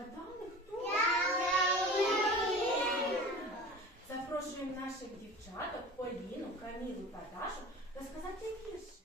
Вгадали хто? Запрошуємо наших дівчаток Поліну, Камілу та Дашу розказати вірш.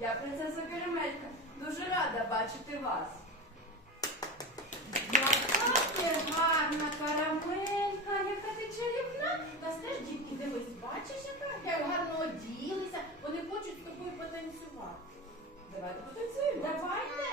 Я принцеса Керемелька. Дуже рада бачити вас. Яка ти гарна карамелька, яка ти чарівна. Та все ж дітки дивись, бачиш, яка гарно оділися. Вони хочуть з тобою потанцювати. Давайте потанцюємо. Давайте.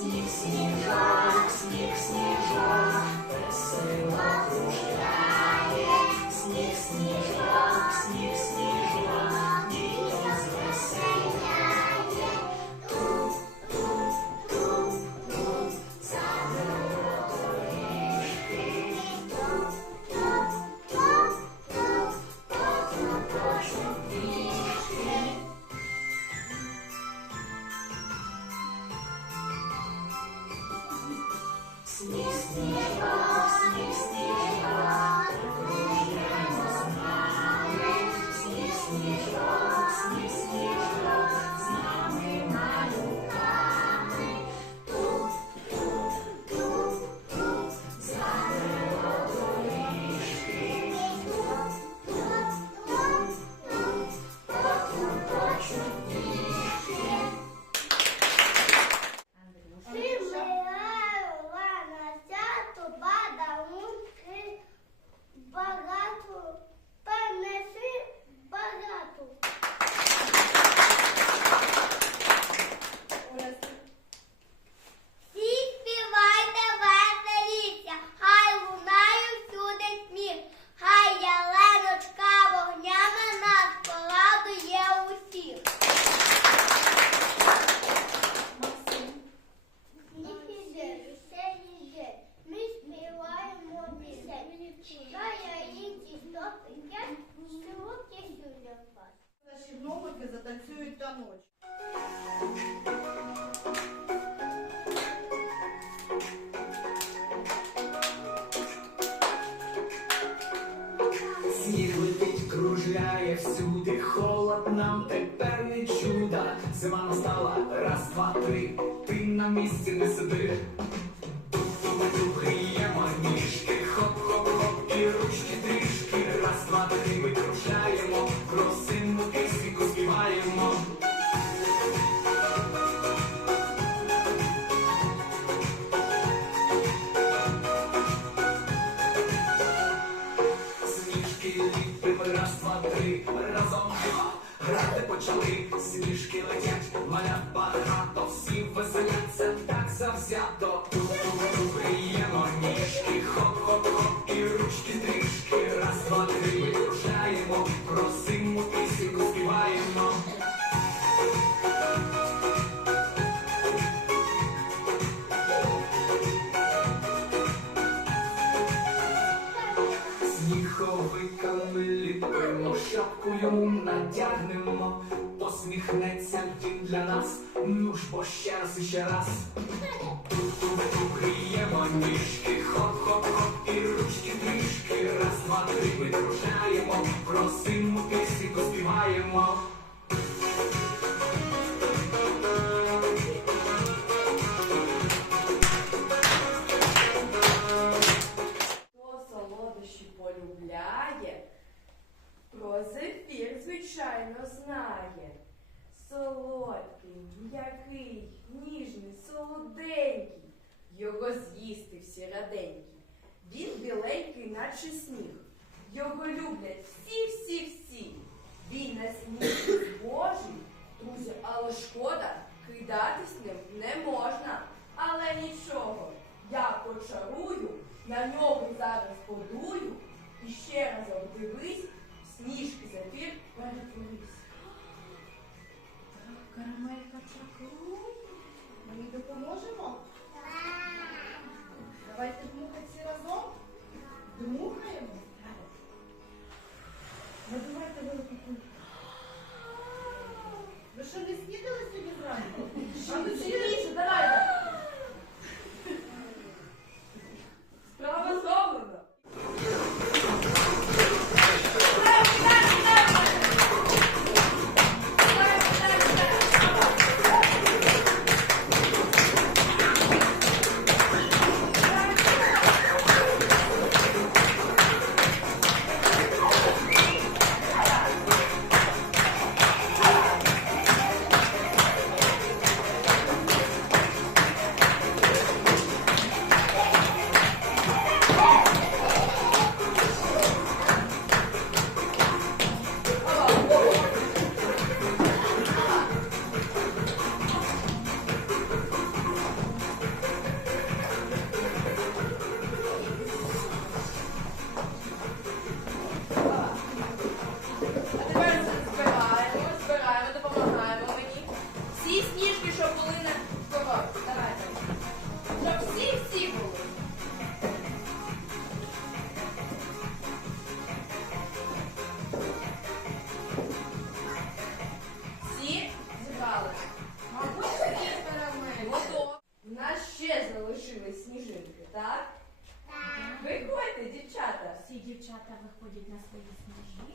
Сніг, сніжок, сніг, сніжок, весело кружляє, сніг, сніжок, сніг, сніжок. Yes. Зима настала, раз, два, три, ти на місці не сиди. Грати почали, смішки летять, маля багато, всі веселяться, так завзято. приємно. Ніжки, хоп-хоп-хоп, і ручки трішки, раз, два, три, ми кружляємо, просимо шапку надягнемо, посміхнеться він для нас, ну ж бо ще раз і ще раз. Гріємо ніжки, хоп-хоп-хоп, і ручки трішки, раз, два, три, ми кружаємо, просимо пісні, співаємо. Звичайно, знає. Солодкий, м'який, ніжний, солоденький. Його з'їсти всі раденькі. Він біленький, наче сніг. Його люблять всі-всі-всі. Він на сніг божий, друзі, але шкода, кидатись ним не можна. Але нічого, я почарую, на нього зараз подую, і ще разом дивись, виходять на свої сніжиночки.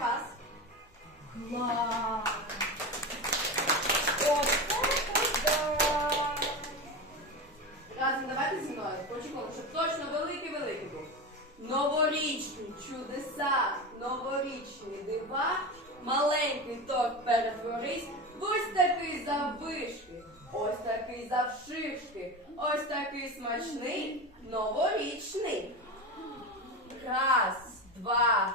вас. Клас! Оце Разом давайте зі мною. Почекаємо, щоб точно великий-великий був. Новорічні чудеса, новорічні дива, маленький торт перетворись, ось такий заввишки, ось такий завшишки, ось такий смачний, новорічний. Раз, два.